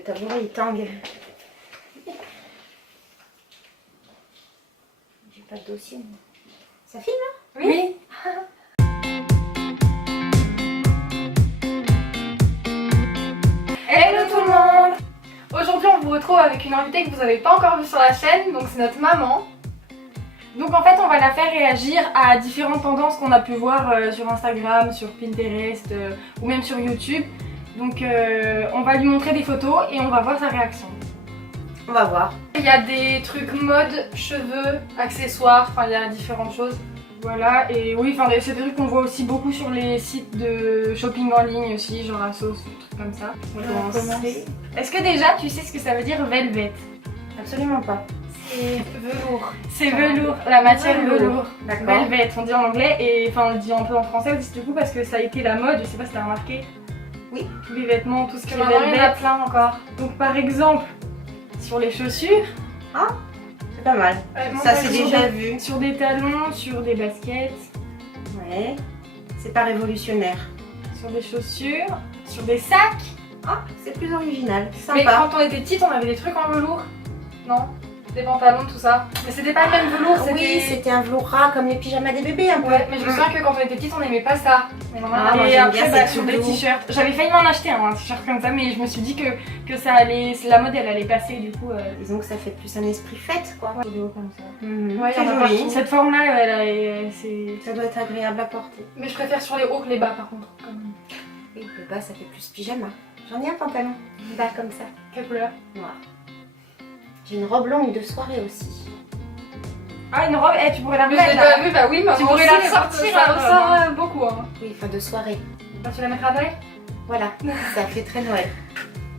Le tabouret il tangue. J'ai pas de dossier. Mais... Ça filme là? Oui. Hello tout le monde! Aujourd'hui on vous retrouve avec une invitée que vous n'avez pas encore vue sur la chaîne, donc c'est notre maman. Donc en fait on va la faire réagir à différentes tendances qu'on a pu voir sur Instagram, sur Pinterest ou même sur YouTube. Donc on va lui montrer des photos et on va voir sa réaction. On va voir. Il y a des trucs mode, cheveux, accessoires, enfin il y a différentes choses. Voilà, et oui, enfin c'est des trucs qu'on voit aussi beaucoup sur les sites de shopping en ligne aussi, genre Asos, des trucs comme ça. On va commencer. Est-ce que déjà tu sais ce que ça veut dire velvet? Absolument pas. C'est velours. C'est velours, la matière velours. D'accord. Velvet, on dit en anglais et enfin on le dit un peu en français aussi du coup parce que ça a été la mode, je sais pas si t'as remarqué. Oui. Tous les vêtements, tout ce qui est Maintenant, il y en a velvet. plein encore. Donc par exemple, sur les chaussures. Ah, c'est pas mal. Ça c'est déjà vu. Sur des talons, sur des baskets. Ouais. C'est pas révolutionnaire. Sur des chaussures, sur des sacs. Ah, c'est plus original. Mais Sympa. quand on était petite, on avait des trucs en velours. Non? Des pantalons, tout ça. Mais c'était pas le même velours, c'était... Oui, c'était un velours ras comme les pyjamas des bébés un peu. Ouais, mais je me souviens que quand on était petite, on aimait pas ça. Mais Ah, moi, et j'aime après, bien ces sur des trucs t-shirts. J'avais failli m'en acheter un t-shirt comme ça, mais je me suis dit que ça allait... La mode, elle allait passer, du coup... Disons que ça fait plus un esprit fête quoi. Sur des hauts comme ça. Ouais, il y en a joli. partout. Cette forme-là, c'est... Ça doit être agréable à porter. Mais je préfère sur les hauts que les bas, par contre. Comme... Et le bas, ça fait plus pyjama. J'en ai un pantalon. Bas comme ça. Quelle couleur? Noir. J'ai une robe longue de soirée aussi. Ah, une robe, tu pourrais la Mais je remettre l'ai là. pas vu, bah oui, maman Tu pourrais aussi, la ressortir, ça la ressort robe. beaucoup. Hein. Oui, enfin de soirée. Bah, tu la mettras à Noël? Voilà, ça fait très Noël.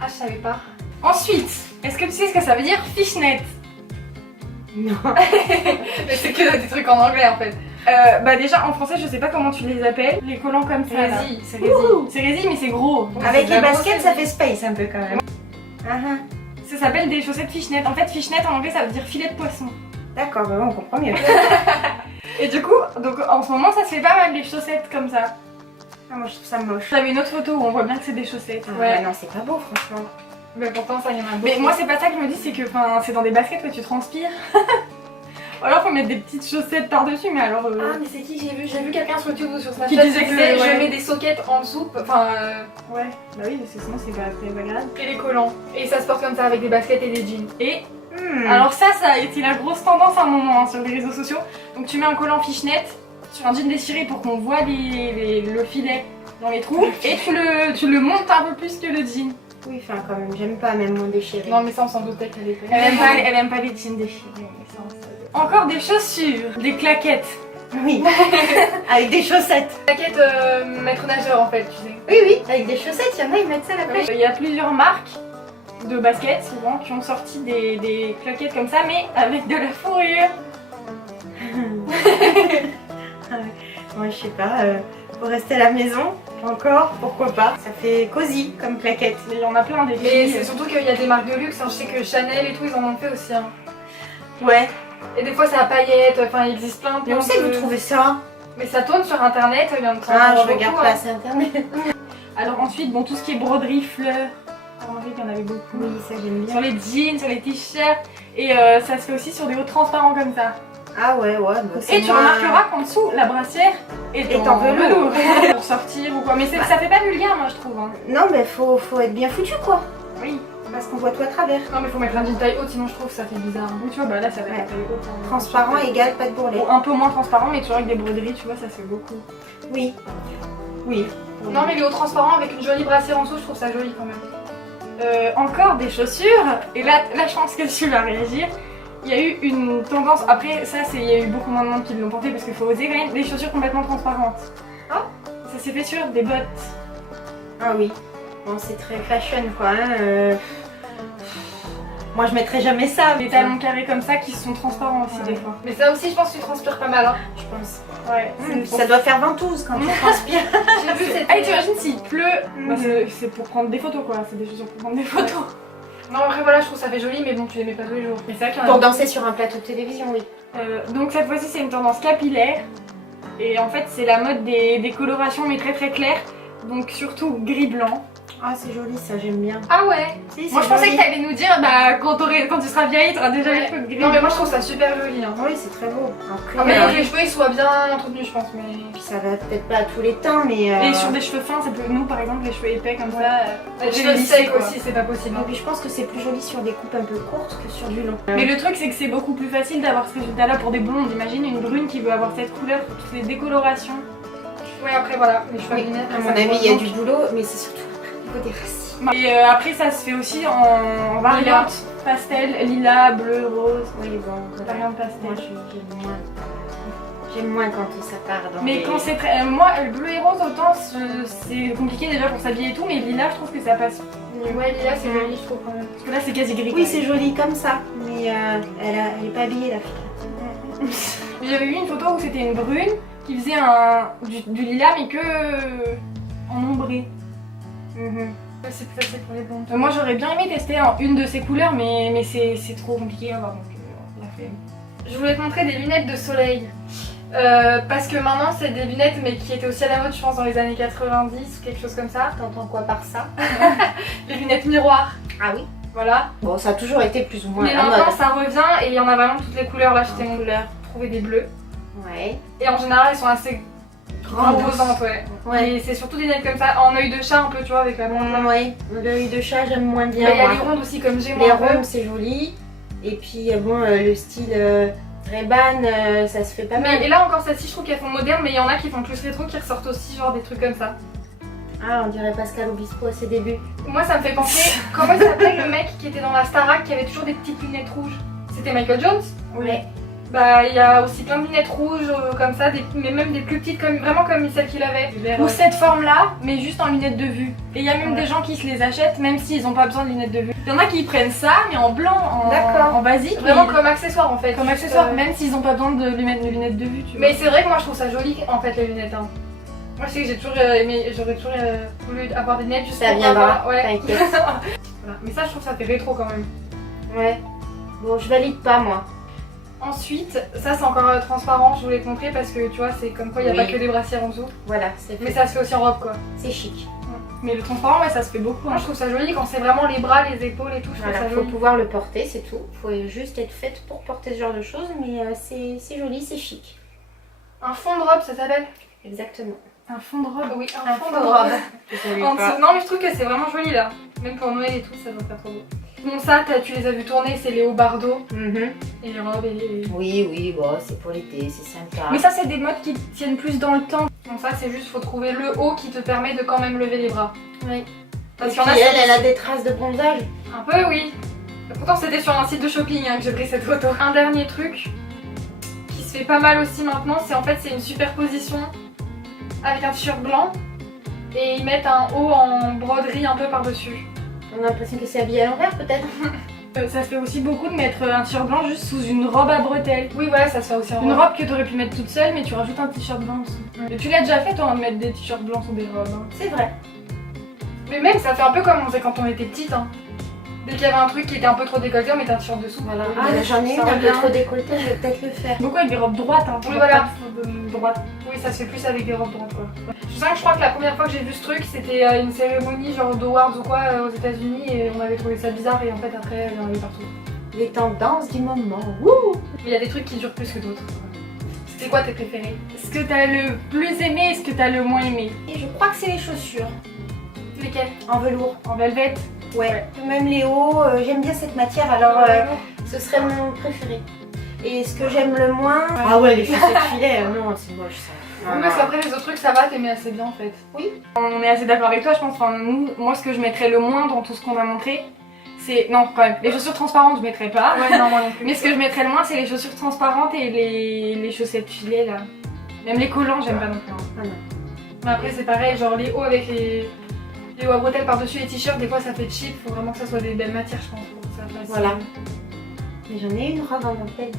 Ah, je savais pas. Ensuite, est-ce que tu sais ce que ça veut dire fishnet? Non. Mais c'est que des trucs en anglais en fait. Bah déjà en français je sais pas comment tu les appelles. Les collants comme ça. là. Rési. C'est rési. C'est rési mais c'est gros. Avec c'est les de la baskets, grosse ça fait space un peu quand même. Ah, ah. Ça s'appelle des chaussettes fishnet. En fait fishnet en anglais ça veut dire filet de poisson. D'accord, bah, on comprend mieux. Et du coup, donc en ce moment ça se fait pas mal des chaussettes comme ça. Ah, moi je trouve ça moche. J'avais une autre photo où on voit bien que c'est des chaussettes. Ah, ouais, non, c'est pas beau franchement. Mais pourtant, ça y en a beaucoup. Mais moi c'est pas ça que je me dis, c'est que c'est dans des baskets que tu transpires. Ou alors faut mettre des petites chaussettes par-dessus, mais alors... Ah, mais c'est qui j'ai vu quelqu'un sur YouTube ou sur Snapchat Qui disait que disait, ouais. je mets des sockets en dessous, enfin, Ouais, bah oui, parce que sinon c'est pas très agréable. et les collants. Et ça se porte comme ça avec des baskets et des jeans. Et Hmm. alors ça a été la grosse tendance à un moment hein, sur les réseaux sociaux. Donc tu mets un collant fishnet sur un jean déchiré pour qu'on voit le filet dans les trous et tu le montes un peu plus que le jean. Oui, enfin quand même, j'aime pas même mon déchiré. Non, mais ça, on s'en doutait qu'elle était. Elle aime pas les jeans déchirés. Mais ça, on sait. Encore des chaussures, des claquettes. Oui, avec des chaussettes. Plaquette maître nageur en fait, tu sais. Oui, oui, avec des chaussettes, il y en a, ils mettent ça là-bas. Il y a plusieurs marques de baskets souvent qui ont sorti des claquettes comme ça mais avec de la fourrure. Moi je sais pas, pour rester à la maison, encore, pourquoi pas. Ça fait cosy comme plaquette. Il y en a plein des Mais filles. c'est surtout qu'il y a des marques de luxe, hein. Je sais que Chanel et tout, ils en ont fait aussi. Hein. Ouais, Et des fois, c'est à paillettes, enfin, il existe plein mais on sait que vous trouvez ça. Mais ça tourne sur internet, il y en a Ah, je beaucoup, regarde hein. pas sur internet. Alors ensuite, bon, tout ce qui est broderie, fleurs, t'as remarqué qu'il y en avait beaucoup. Oui, ça j'aime bien. Sur les jeans, sur les t-shirts, et ça se fait aussi sur des hauts transparents comme ça. Ah ouais, ouais. Bah, c'est Et tu moins- remarqueras qu'en dessous, la brassière est en velours. Pour sortir ou quoi. Mais ça fait pas vulgaire, moi je trouve. Hein. Non, mais faut être bien foutu quoi. Oui. Parce qu'on voit tout à travers. Non, mais faut mettre un jean taille haute, sinon je trouve que ça fait bizarre. Oui, tu vois, bah là ça va être Ouais. un peu haut, hein. Transparent égale pas de bourrelet. Ou un peu moins transparent, mais toujours avec des broderies, tu vois, ça se fait beaucoup. Oui. Oui. Non, mais les hauts transparents avec une jolie brassière en dessous, je trouve ça joli quand même. Encore des chaussures, et là je pense que tu vas réagir. Il y a eu une tendance, après ça il y a eu beaucoup moins de monde qui l'ont porté parce qu'il faut oser quand même, des chaussures complètement transparentes. Ah. Ça s'est fait sur des bottes. Ah oui. Bon, c'est très fashion quoi. Hein. Moi je mettrais jamais ça. Des talons carrés comme ça qui sont transparents aussi Ouais. des fois. Mais ça aussi, je pense que tu transpires pas mal. Hein. Je pense. Ouais. Ça doit faire ventouse quand on transpire. J'ai vu cette. Ah et t'imagines s'il pleut, bah, Mhm. c'est pour prendre des photos quoi, c'est des chaussures pour prendre des photos. Non, après voilà, je trouve ça fait joli, mais bon, tu les mets pas tous les jours. Mais c'est vrai qu'il y en a Pour beaucoup. danser sur un plateau de télévision, oui. Donc cette fois-ci c'est une tendance capillaire et en fait c'est la mode des colorations mais très très claires, donc surtout gris-blanc. Ah, c'est joli ça, j'aime bien. Ah ouais. Si, Moi je pensais que t'allais nous dire bah quand tu seras vieille, t'auras déjà les cheveux gris. Non mais moi je trouve ça super joli. Hein. Oui, c'est très beau. Après, Ah, mais faut que les cheveux ils soient bien entretenus je pense. Mais... puis ça va peut-être pas à tous les temps, mais... Et sur des cheveux fins, ça peut... nous par exemple les cheveux épais comme ça. Les cheveux secs aussi c'est pas possible. Et puis je pense que c'est plus joli sur des coupes un peu courtes que sur du long. Mais le truc c'est que c'est beaucoup plus facile d'avoir ce résultat là pour des blondes. Imagine une brune qui veut avoir cette couleur, toutes les décolorations. Ouais après voilà, les cheveux abîmés. À mon avis, il y a du boulot, mais c'est surtout au niveau des racines. Et après ça se fait aussi en variante, pastel, lilas, bleu, rose. Oui, bon, Variante pastel. moi j'aime moins quand ça part dans Mais les... quand c'est très... moi, le bleu et rose, autant c'est compliqué déjà pour s'habiller et tout, mais lilas, je trouve que ça passe. Ouais lilas c'est joli je trouve quand même. Parce que là, c'est quasi gris. Oui, c'est joli comme ça, mais elle est pas habillée la fille. J'avais vu une photo où c'était une brune qui faisait du lilas, mais que en ombré. C'est plus facile pour les blondes. Moi, j'aurais bien aimé tester une de ces couleurs, mais c'est trop compliqué à avoir, donc on l'a fait. Je voulais te montrer des lunettes de soleil. Parce que maintenant c'est des lunettes mais qui étaient aussi à la mode je pense dans les années 90 ou quelque chose comme ça. T'entends quoi par ça? Les lunettes miroirs. Ah oui. Voilà. Bon, ça a toujours été plus ou moins Mais la maintenant mode. ça revient et il y en a vraiment toutes les couleurs. Là j'étais Couleur. trouvé des bleus. Ouais. Et en général elles sont assez imposantes ouais. Ouais. Et c'est surtout des lunettes comme ça en œil de chat un peu tu vois avec la bande là. Ouais. L'œil de chat, j'aime moins bien. Mais il y a moi. les rondes aussi comme j'ai Les moi un peu. rondes, c'est joli. Et puis, bon, le style Ray-Ban, ça se fait pas mal. Et là encore celles-ci je trouve qu'elles font moderne mais il y en a qui font plus rétro qui ressortent aussi genre des trucs comme ça. Ah, on dirait Pascal Obispo à ses débuts. Moi ça me fait penser, comment il s'appelait le mec qui était dans la Starac qui avait toujours des petites lunettes rouges? C'était Michael Jones? Ouais. Bah il y a aussi plein de lunettes rouges comme ça, mais même des plus petites comme, vraiment comme celles qu'il avait. Ou cette forme-là, mais juste en lunettes de vue. Et il y a même Ouais. des gens qui se les achètent, même s'ils n'ont pas besoin de lunettes de vue. Il y en a qui prennent ça, mais en blanc, D'accord. en basique. Vraiment mais comme accessoire en fait. comme Juste, accessoire, même s'ils n'ont pas besoin de lunettes de vue. Tu Mais vois. c'est vrai que moi je trouve ça joli en fait les lunettes. Hein. Moi je sais que j'ai toujours aimé, j'aurais toujours voulu avoir des lunettes juste Ça pour viendra, avoir- ouais. t'inquiète. Voilà. Mais ça je trouve ça fait rétro quand même. Ouais. Bon, je valide pas, moi. Ensuite, ça c'est encore transparent, je voulais te montrer parce que tu vois c'est comme quoi il n'y a Oui. pas que des brassières en dessous. Voilà, c'est Mais ça se fait aussi en robe quoi. c'est chic. Mais le transparent, ouais, ça se fait beaucoup. Moi Hein. je trouve ça joli quand c'est vraiment les bras, les épaules et tout, je trouve Voilà, ça faut joli. pouvoir le porter, c'est tout. Faut juste être faite pour porter ce genre de choses, mais c'est joli, c'est chic. Un fond de robe ça s'appelle? Exactement. Un fond de robe. Oui, Un fond de robe. Je savais En pas. dessous. Non mais je trouve que c'est vraiment joli là. Même pour Noël et tout, ça va faire trop beau. Bon ça, tu les as vu tourner, c'est les hauts bardeaux Mhm. et les robes et les... Oui, bon, c'est pour l'été, c'est sympa. Mais ça, c'est des modes qui tiennent plus dans le temps. Donc ça c'est juste, faut trouver le haut qui te permet de quand même lever les bras. Oui. Parce Et qu'il y en a puis sur- elle a des traces de bronzage. Un peu oui. Pourtant c'était sur un site de shopping hein, que j'ai pris cette photo. Un dernier truc qui se fait pas mal aussi maintenant, c'est en fait c'est une superposition avec un t-shirt blanc et ils mettent un haut en broderie un peu par-dessus. On a l'impression que c'est habillé à l'envers, peut-être. Ça se fait aussi beaucoup de mettre un t-shirt blanc juste sous une robe à bretelles. Oui ouais, ça se fait aussi en Une robe. robe que t'aurais pu mettre toute seule, mais tu rajoutes un t-shirt blanc aussi. Et tu l'as déjà fait toi, de mettre des t-shirts blancs sur des robes. Hein. C'est vrai. Mais même ça fait un peu comme on faisait quand on était petite. Hein. Dès qu'il y avait un truc qui était un peu trop décolleté, on mettait un t-shirt dessous. Voilà. Ah, J'en ai une ça un peu revient. trop décolletée, je vais peut-être le faire. Beaucoup avec des robes droites. Hein, Oui, voilà. Droite. Oui, ça se fait plus avec des robes droites quoi. Je sais que je crois que la première fois que j'ai vu ce truc, c'était une cérémonie genre d'Awards ou quoi aux États-Unis et on avait trouvé ça bizarre et en fait après il y en avait partout. Les tendances du moment. Wouh! Mais il y a des trucs qui durent plus que d'autres. C'était quoi tes préférés? Ce que t'as le plus aimé et ce que t'as le moins aimé. Et je crois que c'est les chaussures. Lesquels? En velours. En velvet. Ouais. Même les hauts, j'aime bien cette matière, alors ce serait mon préféré. Et ce que j'aime le moins... Ah ouais, les chaussettes filet, non, c'est moche ça. Oui, parce qu'après les autres trucs ça va, t'aimais assez bien en fait. On est assez d'accord avec toi, je pense. Enfin, moi, ce que je mettrais le moins dans tout ce qu'on a montré, c'est... Non, quand même. Les chaussures transparentes, je mettrais pas. Ouais, non, moi non plus. Mais ce que je mettrais le moins, c'est les chaussures transparentes et les chaussettes filets, là. Même les collants, j'aime pas non plus. Hein. Ah non. Mais après c'est pareil, genre les hauts avec les hauts à bretelles par-dessus les t-shirts, des fois ça fait cheap, faut vraiment que ça soit des belles matières je pense pour que ça fasse. Voilà. Mais j'en ai une robe en dentelle.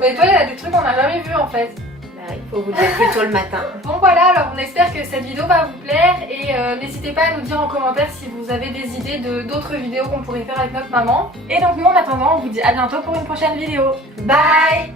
Mais toi il y a des trucs qu'on n'a jamais vu en fait. Bah, il faut vous le dire plus tôt le matin. Bon voilà, alors on espère que cette vidéo va vous plaire et n'hésitez pas à nous dire en commentaire si vous avez des idées d'autres vidéos qu'on pourrait faire avec notre maman. Et donc, nous, en attendant, on vous dit à bientôt pour une prochaine vidéo. Bye!